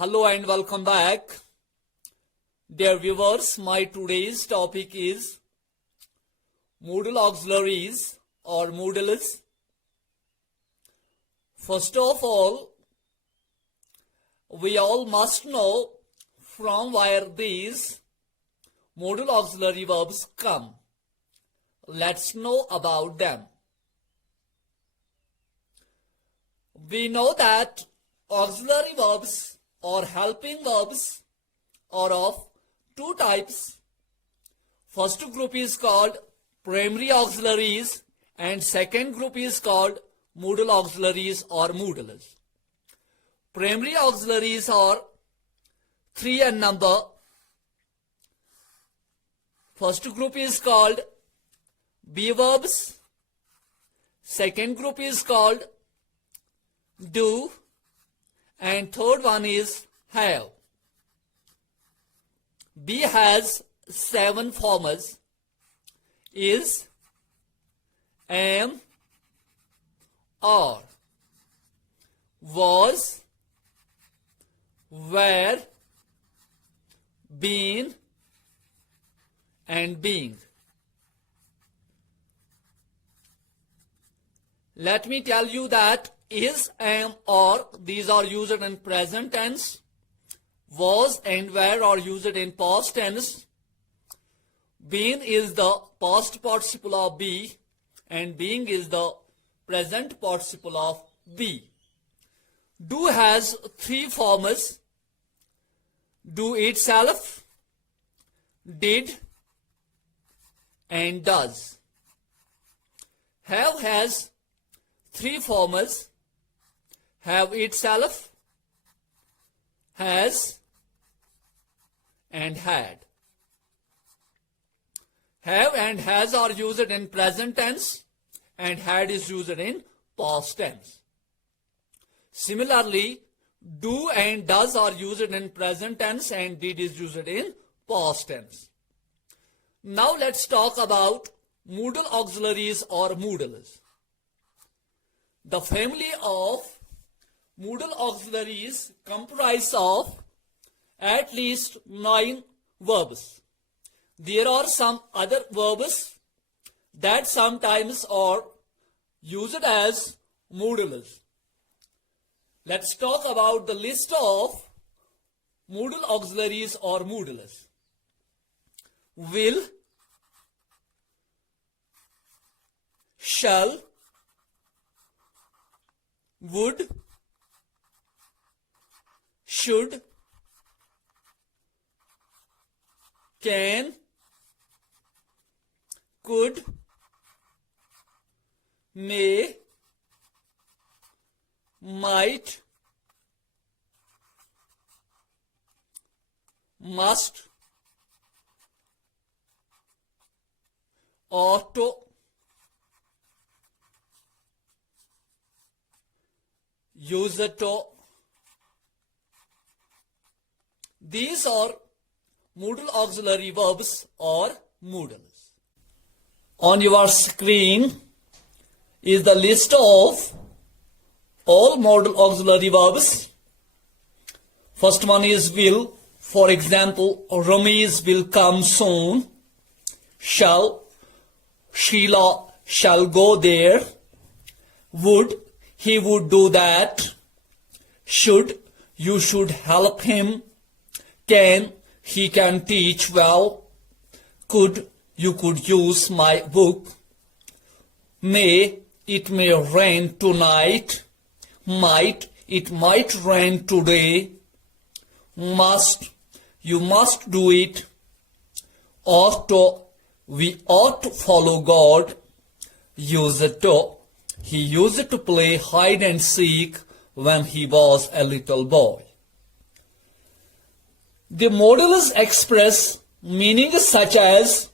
Hello and welcome back. Dear viewers, my today's topic is modal auxiliaries or modals. First of all, we all must know from where these modal auxiliary verbs come. Let's know about them. We know that auxiliary verbs or helping verbs are of two types. First group is called primary auxiliaries and second group is called modal auxiliaries or modals. Primary auxiliaries are three in number. First group is called be verbs. Second group is called do. And third one is have. Be has 7 forms: is, am, are, was, were, been, and being. Let me tell you that is, am, are, these are used in present tense. Was and were are used in past tense. Been is the past participle of be and being is the present participle of be. Do has 3 forms: do itself, did, and does. Have has 3 forms: have itself, has, and had. Have and has are used in present tense and had is used in past tense. Similarly, do and does are used in present tense and did is used in past tense. Now let's talk about modal auxiliaries or modals. The family of modal auxiliaries comprise of at least 9 verbs. There are some other verbs that sometimes are used as modals. Let's talk about the list of modal auxiliaries or modals. Will, shall, would, should, can, could, may, might, must, ought to, used to. These are modal auxiliary verbs or modals. On your screen is the list of all modal auxiliary verbs. First one is will. For example, Ramesh will come soon. Shall, Sheila shall go there. Would, he would do that. Should, you should help him. Can, he can teach well. Could, you could use my book. May, it may rain tonight. Might, it might rain today. Must, you must do it. Ought to, we ought to follow God. Used to, he used to play hide and seek when he was a little boy. The modals express meanings such as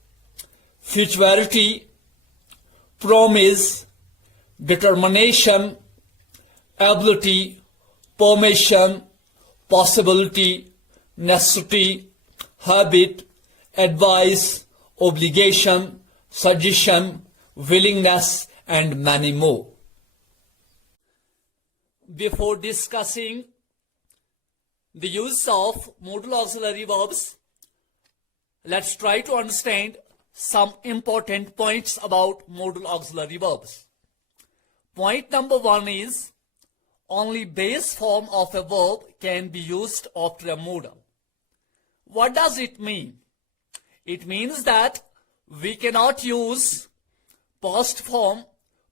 futurity, promise, determination, ability, permission, possibility, necessity, habit, advice, obligation, suggestion, willingness, and many more. Before discussing the use of modal auxiliary verbs, let's try to understand some important points about modal auxiliary verbs. Point number 1 is only base form of a verb can be used after a modal. What does it mean? It means that we cannot use past form,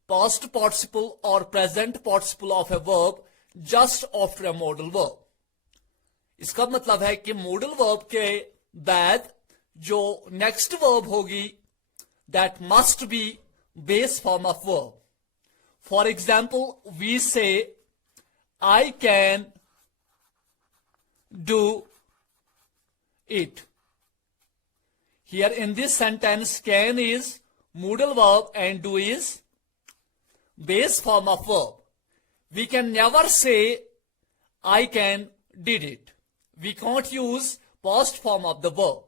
past participle or present participle of a verb just after a modal verb. इसका मतलब है कि modal verb के बाद जो next verb होगी that must be base form of verb. For example, we say I can do it. Here in this sentence, can is modal verb and do is base form of verb. We can never say I can did it. We can't use past form of the verb.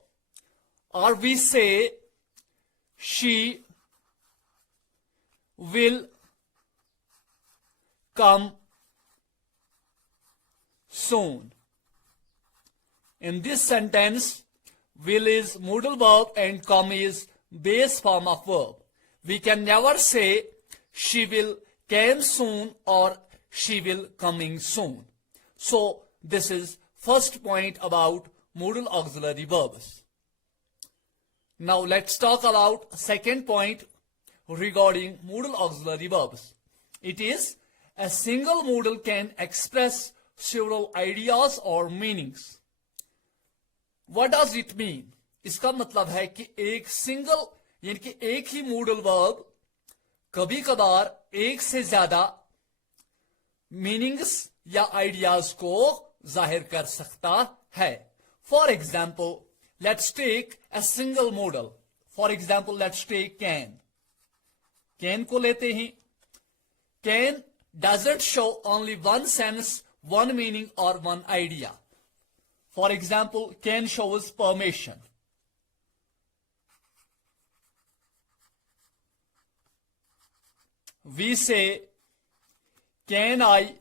Or we say she will come soon. In this sentence, will is modal verb and come is base form of verb. We can never say she will came soon or she will coming soon. So this is first point about modal auxiliary verbs. Now let's talk about second point regarding modal auxiliary verbs. It is a single modal can express several ideas or meanings. What does it mean? इसका मतलब है कि एक single यानी कि एक ही modal verb कभी कभार एक से ज्यादा मीनिंग्स या आइडियाज को जाहिर कर सकता है. For example let's take a single model. For example let's take can. Can को लेते हैं. Can doesn't show only one sense, one meaning और one idea. For example can shows permission. We say, can I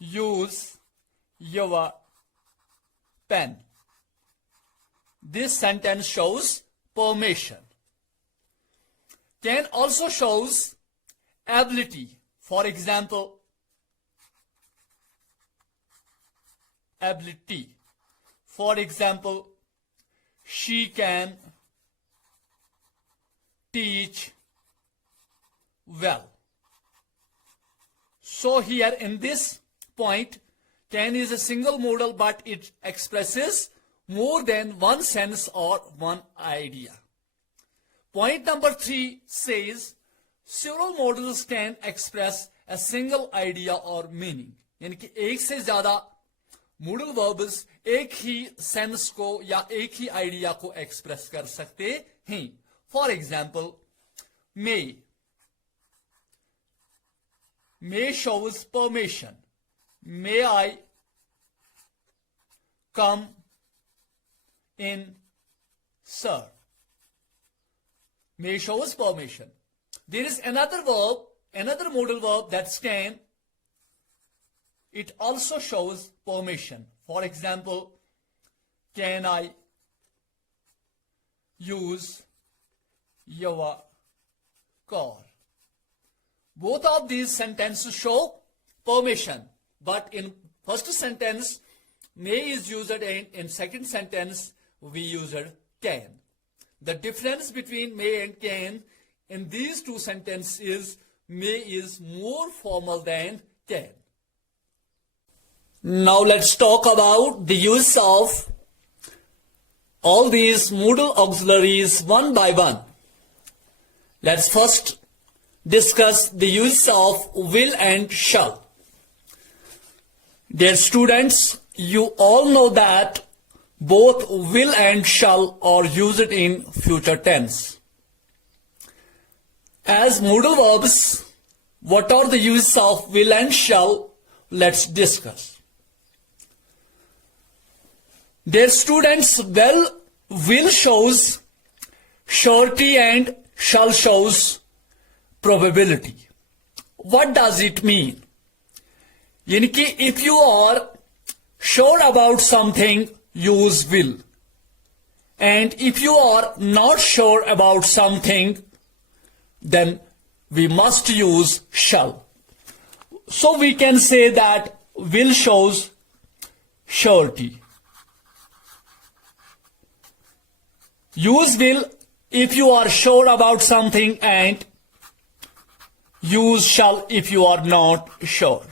use your pen? This sentence shows permission. Can also shows ability. For example, ability. For example, she can teach well. So here in this point, can is a single modal, but it expresses more than one sense or one idea. Point number 3 says several modals can express a single idea or meaning. यानी कि एक से ज्यादा modal verbs एक ही sense को या एक ही idea को express कर सकते हैं. For example, May shows permission. May I come in, sir? May shows permission. There is another verb, another modal verb that's can. It also shows permission. For example, can I use your car? Both of these sentences show permission, but in first sentence, may is used and in second sentence, we used can. The difference between may and can in these two sentences is may is more formal than can. Now let's talk about the use of all these modal auxiliaries one by one. Let's first discuss the use of will and shall. Dear students, you all know that both will and shall are used in future tense. As modal verbs, what are the use of will and shall? Let's discuss. Dear students, will shows surety and shall shows probability. What does it mean? यानी कि if you are sure about something, use will. And if you are not sure about something, then we must use shall. So we can say that will shows surety. Use will if you are sure about something, and use shall if you are not sure.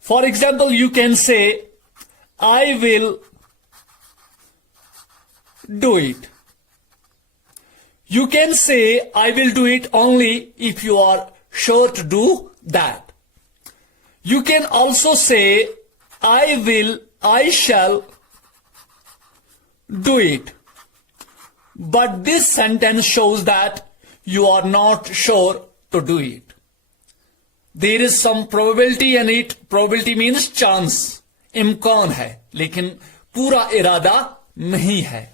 For example, you can say, I will do it. You can say, I will do it only if you are sure to do that. You can also say, I shall do it. But this sentence shows that you are not sure to do it. There is some probability in it. Probability means chance. इम्कान है, लेकिन पूरा इरादा नहीं है.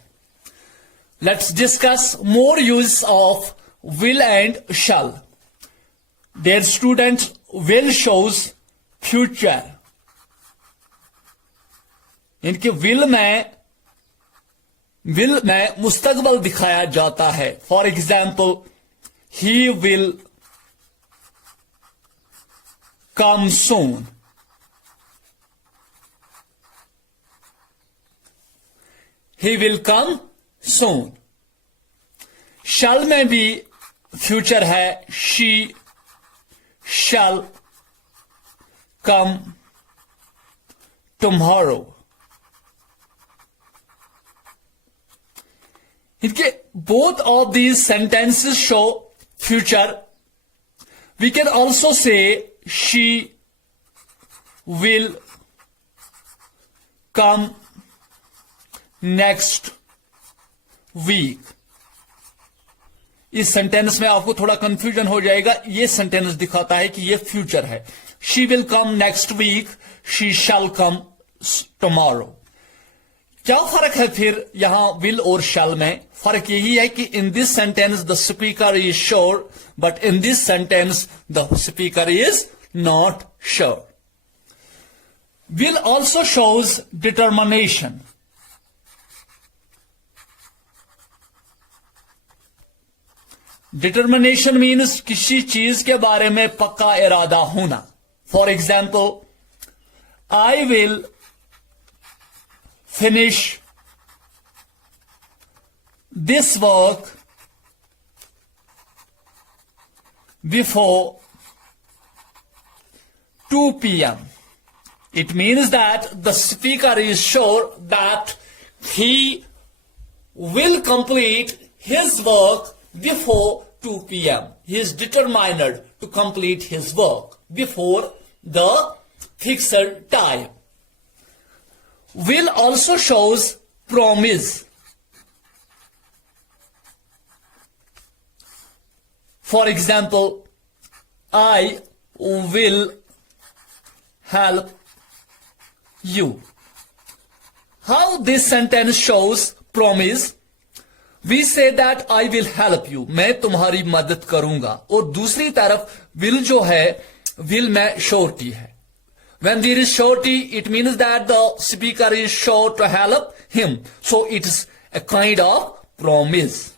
Let's discuss more use of will and shall. Dear students, will shows future. इनके will में मुस्तकबल दिखाया जाता है. For example, he will come soon. He will come soon. Shall में भी future है. She shall come tomorrow. Both of these sentences show future. We can also say she will come next week. इस sentence में आपको थोड़ा confusion हो जाएगा. ये सेंटेंस दिखाता है कि ये फ्यूचर है. She will come next week. She shall come tomorrow. क्या फर्क है फिर यहां will और shall में? फर्क यही है कि in this sentence the speaker is sure, but in this sentence the speaker is not sure. Will also shows determination. Determination means किसी चीज के बारे में पक्का इरादा होना. For example, I will finish this work before 2 p.m. It means that the speaker is sure that he will complete his work before 2 p.m. He is determined to complete his work before the fixed time. Will also shows promise. For example, I will help you. How this sentence shows promise? We say that I will help you. मैं तुम्हारी मदद करूंगा. और दूसरी तरफ will जो है, will में surety है. When there is surety, it means that the speaker is sure to help him. So it is a kind of promise.